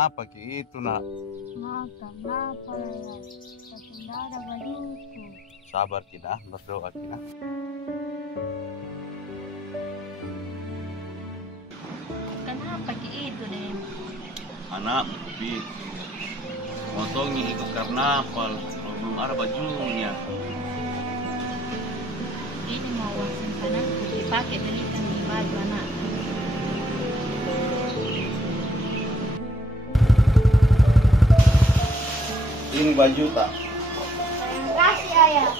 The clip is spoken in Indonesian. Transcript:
Kenapa itu nak? Kenapa ya? Tidak ada bajuku. Sabar kita, berdoa kita. Kenapa itu deh? Anakmu Pi, motongnya ikut karnaval, belum ada bajunya. Ini mau wasan anakku dipakai belikan di baju anak. Ini baju tak? Terima kasih ayah.